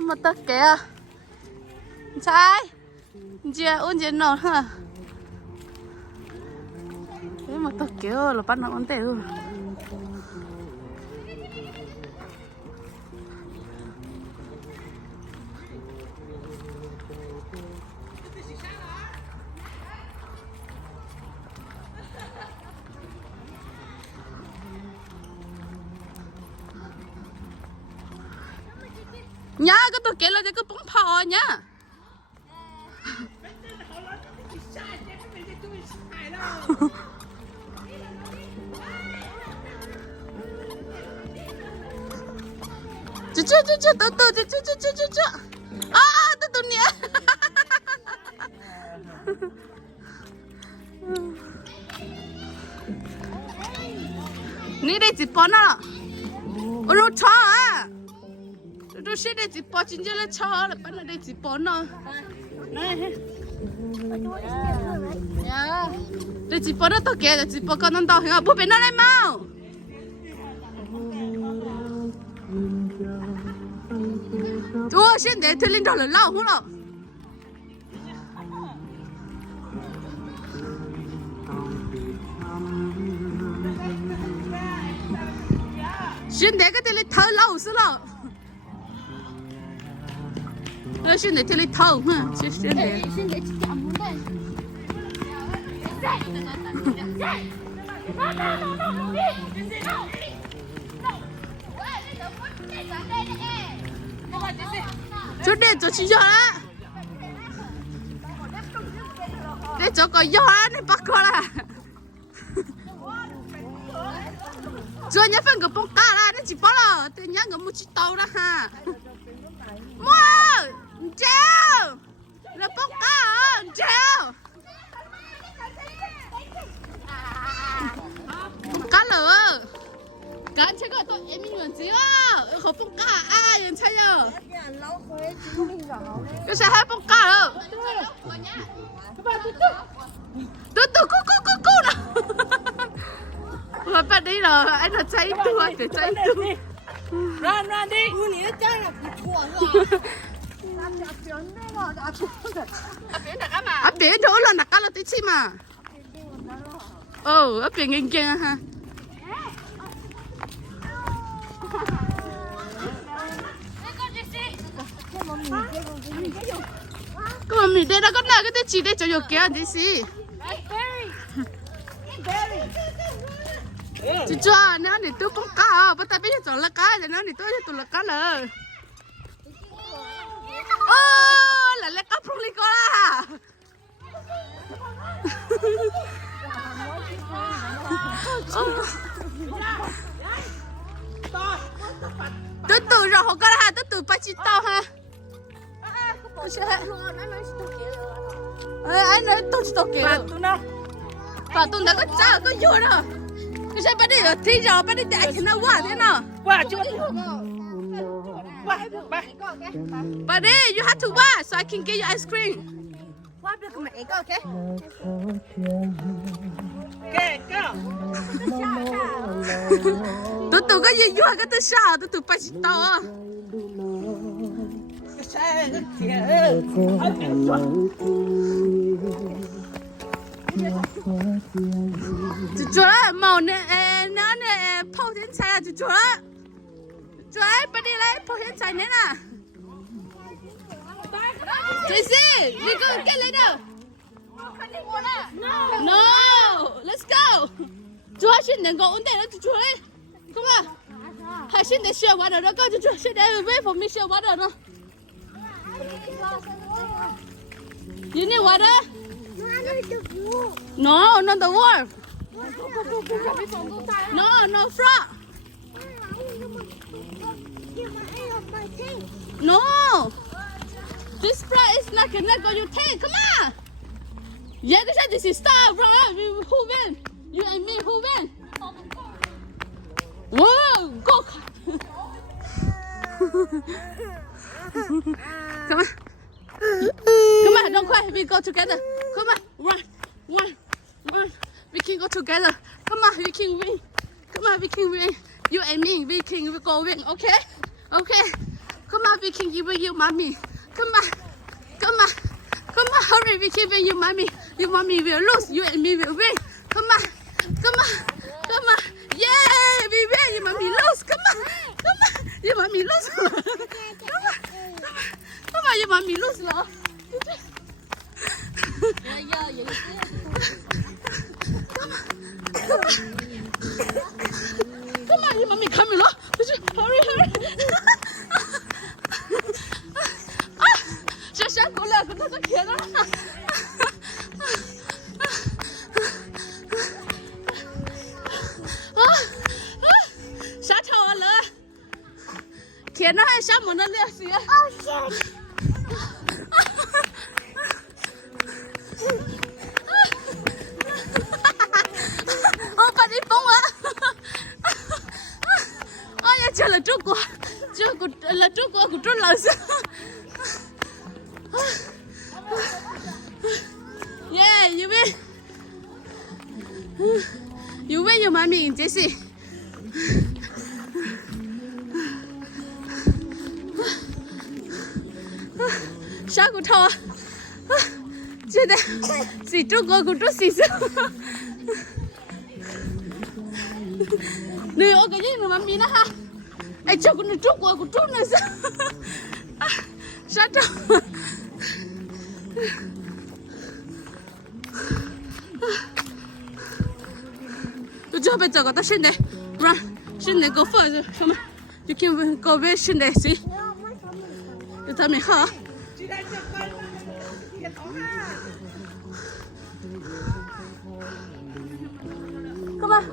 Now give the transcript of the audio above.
mà tao kìa trái chia ôn chia nọ hả thế mà tao kìa là bắt nó ăn tệ luôn nhá cái tôi kể là cái bóng phò nhá chú à tôi nè ní đây chỉ bón à ô chó à tôi sẽ để chỉ bón chính là chó là bắt nó đây chỉ bón à yeah đây chỉ bón nó to kìa chỉ bón con nó to hình à bố bé nó lại mau ủa hiện tại thì linh đồ là lâu không nào hiện tại cái thì thở lâu xí rồi hiện tại thì thở hả hiện tại chỉ chậm muốn đây chú để cho chị gió để cho có gió này bắt qua là chú nhớ phần cái bông cá là nó chỉ bỏ là tự nhiên cái một chiếc tàu đó ha mua treo là bông cá treo bông cá lửa cá chơi cái tôi em mình gì á họ bông cá ai em chơi à cái xe hai bông cá rồi tu nào mà bạn đi rồi anh là cháy tua để cháy tua run đi你的家人不错à biển đó là nãy là tí chi mà ở biển kinh kinh ha cái mình đây nó có nào cái chỉ để cho vô kia tí xí chị cho nó để tôi cũng cá bắt tay bây giờ chọn là cá rồi nó để tôi cho tôi là cá rồi là cá pruli cola tôi tự rồi họ có là tôi tự bắt chị tao ha anh nói tôi chỉ tao kể và tôi đã có cha có vô rồi cái xe bắt đi rồi thì giờ bắt đi để anh nó quá thế nào quá chưa but then you have to buy so I can get you ice cream what được mẹ có okay okay go tôi cái gì vô cái tôi sao tôi bắt chị tao à chú chúa màu này nó này phô thiên trái chú chúa bắt đi lấy phô thiên trái này nè Tracy we go get later no let's go chúa xin đừng có ổn định đó chú chúa ấy come on hay xin để share water đó coi chú chúa xin để wait for me share water đó you need water no not the wolf no frog no this frog is not connect on your tank come on yeah this is star right who win you and me who win whoa go come on come on don't cry we go together come on run we can go together come on we can win come on we can win you and me we can go win okay Come on, we can give you mommy. Come on. Come on. Come on, hurry, we can give you mommy. You mommy will lose. You and me will win. Come on. Come on. Come on. Yeah, we win. You mommy lose. Come on. Come on. You mommy lose. Come on. Come on. Come on, you mommy lose. Come on, you mommy coming, look. Hurry, hurry. Shasha, go left. Go to the kid. Shut up, kid. Now I shall not let you. Oh, shit. Cho là trước của trút lần sao? Yeah, you win. You win your mommy in Jessie. Sao của thò? Chưa đây. Xì trút của trút xì sao? Nè, ô cái gì mà mommy nó ha? Ai cho con trút của trút này sao? Sao đâu? Tôi cho bây giờ có ta xin đây, run, xin đây go first, sao mà? You can go away xin đây see? You tell me how? Come on.